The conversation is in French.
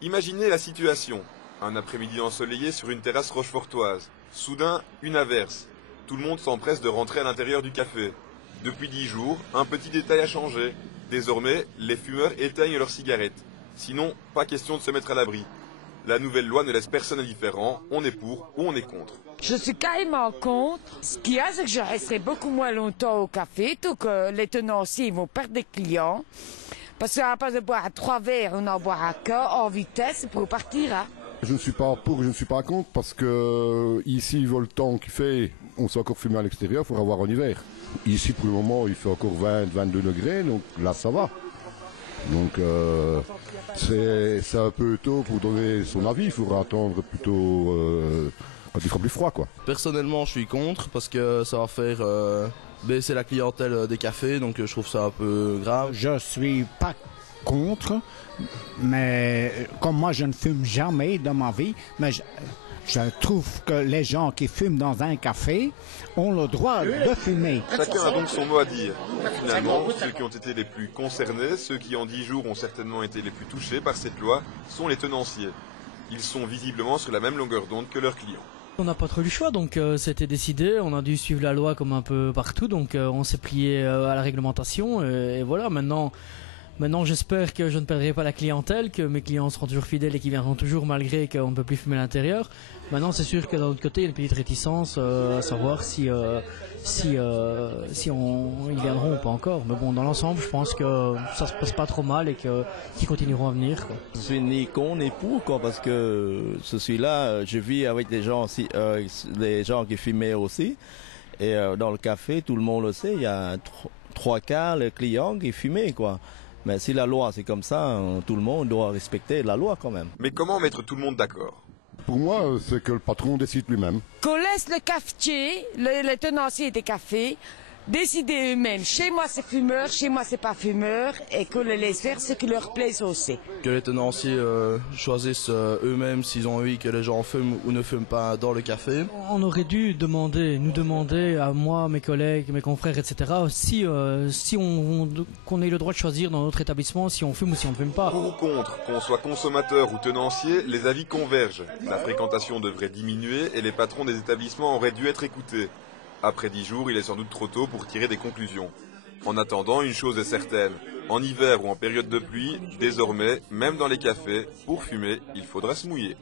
Imaginez la situation. Un après-midi ensoleillé sur une terrasse rochefortoise. Soudain, une averse. Tout le monde s'empresse de rentrer à l'intérieur du café. Depuis 10 jours, un petit détail a changé. Désormais, les fumeurs éteignent leurs cigarettes. Sinon, pas question de se mettre à l'abri. La nouvelle loi ne laisse personne indifférent, on est pour ou on est contre. Je suis carrément contre. Ce qu'il y a, c'est que je resterai beaucoup moins longtemps au café, tout que les tenanciers vont perdre des clients. Parce qu'à la place de boire 3 verres, on en boira qu'un en vitesse pour partir. Hein. Je ne suis pas pour, je ne suis pas contre, parce que ici, il vaut le temps qu'il fait, on sait encore fumer à l'extérieur, il faudra voir en hiver. Ici, pour le moment, il fait encore 20, 22 degrés, donc là, ça va. Donc, c'est un peu tôt pour donner son avis, il faudra attendre plutôt quand il fera plus froid, quoi. Personnellement, je suis contre, parce que ça va faire baisser la clientèle des cafés, donc je trouve ça un peu grave. Je suis pas contre, mais comme moi je ne fume jamais de ma vie, mais je trouve que les gens qui fument dans un café ont le droit de fumer. Chacun a donc son mot à dire. Finalement, ceux qui ont été les plus concernés, ceux qui en 10 jours ont certainement été les plus touchés par cette loi, sont les tenanciers. Ils sont visiblement sur la même longueur d'onde que leurs clients. On n'a pas trop eu le choix, donc c'était décidé, on a dû suivre la loi comme un peu partout, donc on s'est plié à la réglementation, et voilà, maintenant j'espère que je ne perdrai pas la clientèle, que mes clients seront toujours fidèles et qu'ils viendront toujours malgré qu'on ne peut plus fumer à l'intérieur. Maintenant c'est sûr que d'un autre côté il y a une petite réticence à savoir si ils viendront ou pas encore. Mais bon, dans l'ensemble je pense que ça se passe pas trop mal et qu'ils continueront à venir, quoi. Je suis ni con ni pour, quoi, parce que je suis là, je vis avec des gens aussi, des gens qui fumaient aussi. Et dans le café, tout le monde le sait, il y a 3/4 les clients qui fumaient, quoi. Mais si la loi c'est comme ça, tout le monde doit respecter la loi quand même. Mais comment mettre tout le monde d'accord ? Pour moi, c'est que le patron décide lui-même. Qu'on laisse le cafetier, les tenanciers des cafés, décider eux-mêmes. Chez moi c'est fumeur, chez moi c'est pas fumeur, et qu'on les laisse faire ce qui leur plaît aussi. Que les tenanciers choisissent eux-mêmes s'ils ont envie que les gens fument ou ne fument pas dans le café. On aurait dû nous demander à moi, mes collègues, mes confrères, etc. Qu'on ait le droit de choisir dans notre établissement si on fume ou si on ne fume pas. Pour ou contre, qu'on soit consommateur ou tenancier, les avis convergent. La fréquentation devrait diminuer et les patrons des établissements auraient dû être écoutés. Après 10 jours, il est sans doute trop tôt pour tirer des conclusions. En attendant, une chose est certaine. En hiver ou en période de pluie, désormais, même dans les cafés, pour fumer, il faudra se mouiller.